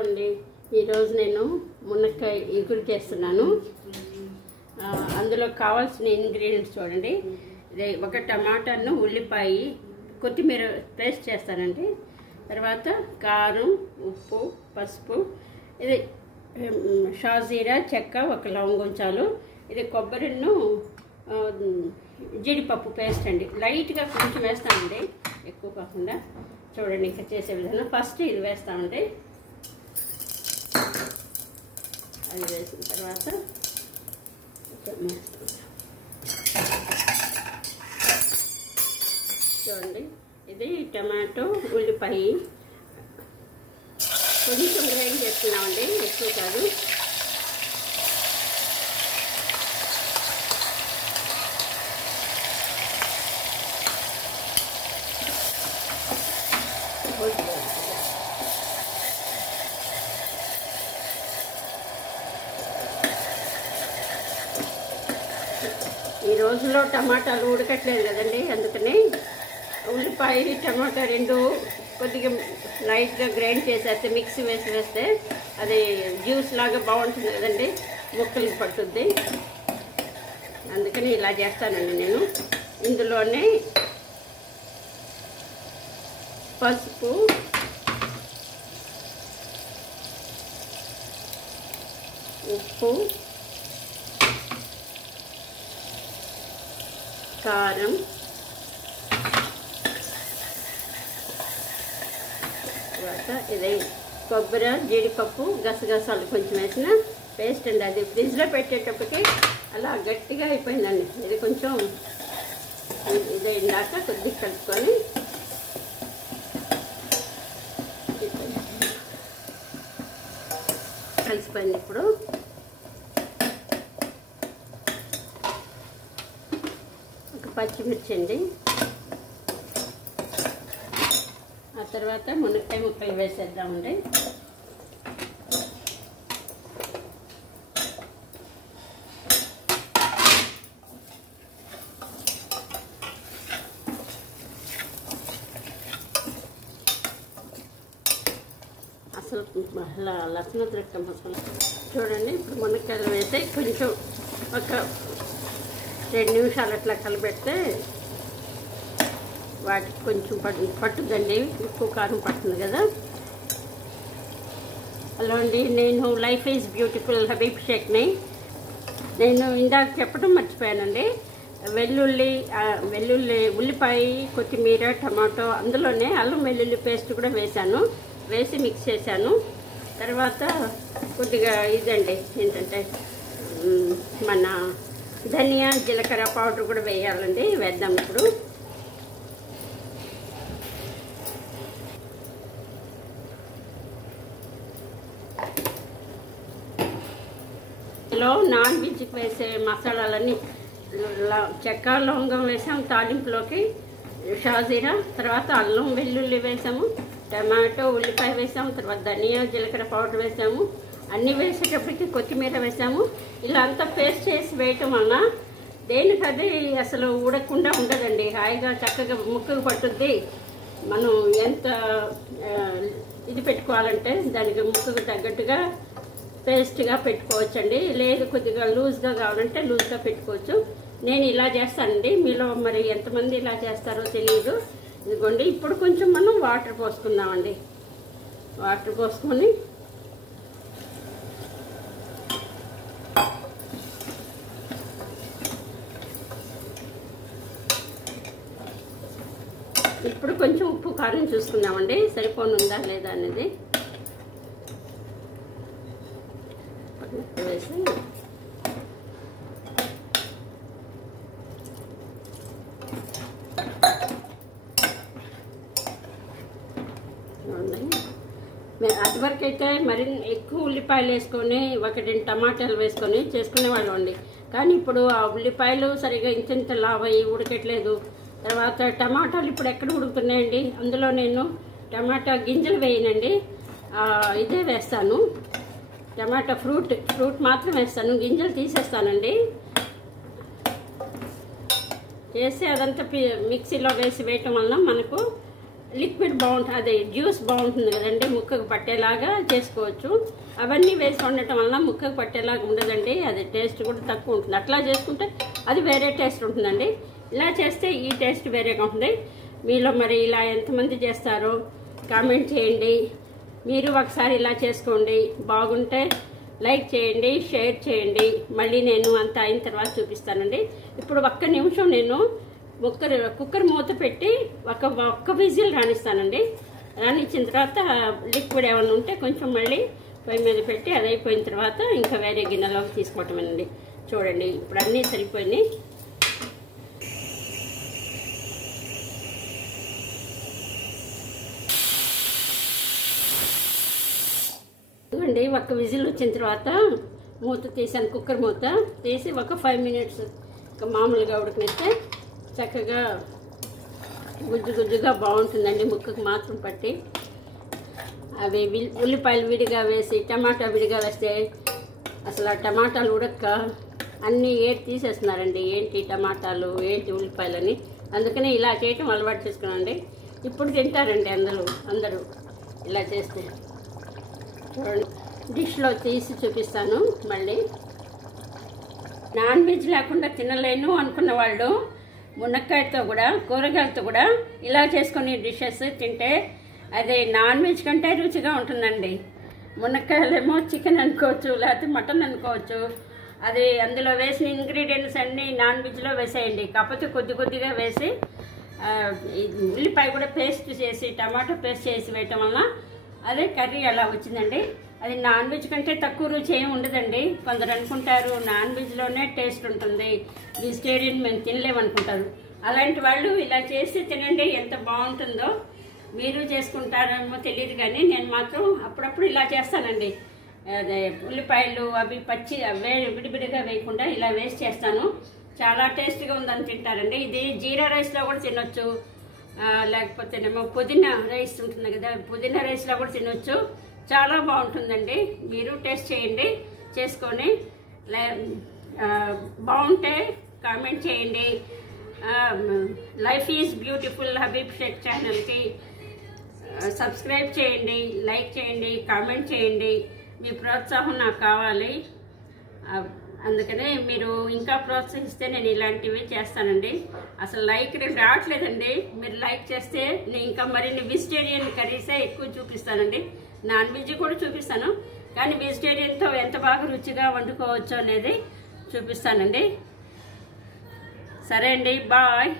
అండి. ఈరోజు నేను మునక్కాయ ఇగురు చేస్తున్నాను. అందులో కావాల్సిన ఇంగ్రీడియంట్స్ చూడండి. ఇది ఒక టమాటాను, ఉల్లిపాయ, కొత్తిమీర పేస్ట్ చేస్తానండి. తర్వాత కారం, ఉప్పు, పసుపు, ఇది షాజీరా, చెక్క, ఒక లవంగం చాలు. ఇది కొబ్బరిను, జీడిపప్పు పేస్ట్ అండి. లైట్గా కొంచెం వేస్తామండి, ఎక్కువ కాకుండా. చూడండి ఇంకా చేసే విధానం. ఫస్ట్ ఇది వేస్తామండి. అది వేసిన తర్వాత చూడండి, ఇది టమాటో, ఉల్లిపాయ కొంచెం గ్రైండ్ చేస్తున్నామండి, ఎక్కువ కాదు. ఈ రోజుల్లో టమాటాలు ఉడకట్లేదు కదండి, అందుకని ఉల్లిపాయ, టమాటా రెండు కొద్దిగా లైట్గా గ్రైండ్ చేసేస్తే, మిక్సీ వేస్తే అది జ్యూస్ లాగా బాగుంటుంది కదండి, ముక్కలు పట్టుద్ది. అందుకని ఇలా చేస్తానండి నేను. ఇందులోనే పసుపు, ఉప్పు, కారం, తర్వాత ఇది కొబ్బరి, జీడిపప్పు, గసగసాలు కొంచెం వేసిన పేస్ట్ అండి. అది ఫ్రిడ్జ్లో పెట్టేటప్పటికి అలా గట్టిగా అయిపోయిందండి. ఇది కొంచెం ఇది ఇందాక కొద్దిగా కలుపుకొని కలిసిపోయింది. ఇప్పుడు ఒక పచ్చిమిర్చి అండి, ఆ తర్వాత మునక్కాయ ముక్కలు వేసేద్దామండి. అసలు లసన తిరగటం మసాలా చూడండి. ఇప్పుడు మునక్కాయలు వేసి కొంచెం ఒక 2 నిమిషాలు అట్లా కలిపెడితే వాటికి కొంచెం పట్టుదండి, ఎక్కువ కారం పడుతుంది కదా. హలో అండి, నేను లైఫ్ ఈజ్ బ్యూటిఫుల్ హబీబ్ షేక్ని. నేను ఇందాక చెప్పడం మర్చిపోయానండి. వెల్లుల్లి, ఉల్లిపాయ, కొత్తిమీర, టమాటో, అందులోనే అల్లం వెల్లుల్లి పేస్ట్ కూడా వేసి మిక్స్ చేశాను. తర్వాత కొద్దిగా ఇదండి ఏంటంటే మన ధనియా, జీలకర్ర పౌడర్ కూడా వేయాలండి. వేద్దాం ఇప్పుడు. ఇందులో నాన్ వెజ్కి వేసే మసాలాలన్నీ చెక్క, లవంగం వేసాము తాలింపులోకి, షాజీరా, తర్వాత అల్లం వెల్లుల్లి వేసాము, టమాటో, ఉల్లిపాయ వేసాము, తర్వాత ధనియా, జీలకర్ర పౌడర్ వేసాము. అన్నీ వేసేటప్పటికి కొత్తిమీర వేసాము. ఇలా అంతా పేస్ట్ చేసి వేయటం వలన దేనికది అసలు ఉడకకుండా ఉండదండి. హాయిగా చక్కగా ముక్కకు పట్టుద్ది. మనం ఎంత ఇది పెట్టుకోవాలంటే దానికి ముక్కకు తగ్గట్టుగా పేస్ట్గా పెట్టుకోవచ్చండి. లేదు కొద్దిగా లూజ్గా కావాలంటే లూజ్గా పెట్టుకోవచ్చు. నేను ఇలా చేస్తానండి. మీలో మరి ఎంతమంది ఇలా చేస్తారో తెలియదు. ఇదిగోండి, ఇప్పుడు కొంచెం మనం వాటర్ పోసుకుందామండి. వాటర్ పోసుకొని ఇప్పుడు కొంచెం ఉప్పు, కారం చూసుకుందామండి, సరిపోనుందా లేదా అనేది. వేసి అదివరకు అయితే మరి ఎక్కువ ఉల్లిపాయలు వేసుకొని 1-2 టమాటాలు వేసుకొని చేసుకునేవాళ్ళం అండి. కానీ ఇప్పుడు ఆ ఉల్లిపాయలు సరిగా ఇంత లావయ్యి ఉడకట్లేదు. తర్వాత టమాటాలు ఇప్పుడు ఎక్కడ ఉడుకుతున్నాయండి. అందులో నేను టమాటా గింజలు వేయనండి, ఇదే వేస్తాను. టమాటా ఫ్రూట్ మాత్రం వేస్తాను, గింజలు తీసేస్తానండి. చేసి అదంతా మిక్సీలో వేసి వేయటం వలన మనకు లిక్విడ్ బాగుంటుంది, అదే జ్యూస్ బాగుంటుంది కదండి, ముక్కకు పట్టేలాగా చేసుకోవచ్చు. అవన్నీ వేసి వండటం వలన ముక్కకు పట్టేలాగా ఉండదండి, అది టేస్ట్ కూడా తక్కువ ఉంటుంది. అట్లా చేసుకుంటే అది వేరే టేస్ట్ ఉంటుందండి. ఇలా చేస్తే ఈ టేస్ట్ వేరేగా ఉంటుంది. మీలో మరి ఇలా ఎంతమంది చేస్తారో కామెంట్ చేయండి. మీరు ఒకసారి ఇలా చేసుకోండి, బాగుంటే లైక్ చేయండి, షేర్ చేయండి. మళ్ళీ నేను అంత అయిన తర్వాత చూపిస్తానండి. ఇప్పుడు ఒక్క నిమిషం నేను కుక్కర్ మూత పెట్టి ఒక్క విజిల్ రాణిస్తానండి. రాణించిన తర్వాత లిక్విడ్ ఏమైనా ఉంటే కొంచెం మళ్ళీ పొయ్యి మీద పెట్టి అది అయిపోయిన తర్వాత ఇంకా వేరే గిన్నెలోకి తీసుకోవటమేనండి. చూడండి ఇప్పుడు అన్నీ సరిపోయినాయి. ఇవ్వండి, ఒక్క విజిల్ వచ్చిన తర్వాత మూత తీసాను, కుక్కర్ మూత తీసి ఒక 5 మినిట్స్ మామూలుగా ఉడకనిస్తే చక్కగా గుజ్జుగా బాగుంటుందండి. ముక్కకు మాత్రం పట్టి అవి ఉల్లిపాయలు విడిగా వేసి టమాటా విడిగా వేస్తే అసలు ఆ టమాటాలు ఉడక్క అన్నీ ఏటి తీసేస్తున్నారండి. ఏంటి టమాటాలు, ఏంటి ఉల్లిపాయలని. అందుకనే ఇలా చేయటం అలవాటు చేసుకున్నాండి. ఇప్పుడు తింటారండి అందరూ ఇలా చేస్తే. చూడండి, డిష్లో తీసి చూపిస్తాను. మళ్ళీ నాన్ వెజ్ లేకుండా తినలేను అనుకున్న వాళ్ళు మునక్కాయతో కూడా, కూరగాయలతో కూడా ఇలా చేసుకుని డిషెస్ తింటే అది నాన్ వెజ్ కంటే రుచిగా ఉంటుందండి. మునక్కాయలేమో చికెన్ అనుకోవచ్చు, లేకపోతే మటన్ అనుకోవచ్చు. అది అందులో వేసిన ఇంగ్రీడియంట్స్ అన్నీ నాన్ వెజ్లో వేసేయండి. కాకపోతే కొద్దిగా వేసి ఉల్లిపాయ కూడా పేస్ట్ చేసి టమాటో పేస్ట్ చేసి వేయటం వలన అదే కర్రీ అలా వచ్చిందండి. అది నాన్ వెజ్ కంటే తక్కువ రుచి ఏమి ఉండదండి. కొందరు అనుకుంటారు నాన్ వెజ్లోనే టేస్ట్ ఉంటుంది, వెజిటేరియన్ మేము తినలేమనుకుంటారు. అలాంటి వాళ్ళు ఇలా చేసి తినండి, ఎంత బాగుంటుందో. మీరు చేసుకుంటారేమో తెలియదు కానీ నేను మాత్రం అప్పుడప్పుడు ఇలా చేస్తానండి. అదే ఉల్లిపాయలు అవి పచ్చి విడివిడిగా వేయకుండా ఇలా వేసి చేస్తాను. చాలా టేస్ట్గా ఉందని తింటారండి. ఇది జీరా రైస్లో కూడా తినొచ్చు, లేకపోతేనేమో పుదీనా రైస్ ఉంటుంది కదా, పుదీనా రైస్లో కూడా తినొచ్చు. చాలా బాగుంటుందండి. మీరు టేస్ట్ చేయండి, చేసుకొని బాగుంటే కామెంట్ చేయండి. Life is beautiful Habib Shaik ఛానల్కి సబ్స్క్రైబ్ చేయండి, లైక్ చేయండి, కామెంట్ చేయండి. మీ ప్రోత్సాహం నాకు కావాలి. అందుకనే మీరు ఇంకా ప్రోత్సహిస్తే నేను ఇలాంటివి చేస్తానండి. అసలు లైక్ రావట్లేదండి. మీరు లైక్ చేస్తే నేను ఇంకా మరిన్ని వెజిటేరియన్ కర్రీసే ఎక్కువ చూపిస్తానండి. నాన్ వెజ్ కూడా చూపిస్తాను, కానీ వెజిటేరియన్తో ఎంత బాగా రుచిగా వండుకోవచ్చో అనేది చూపిస్తానండి. సరే అండి, బాయ్.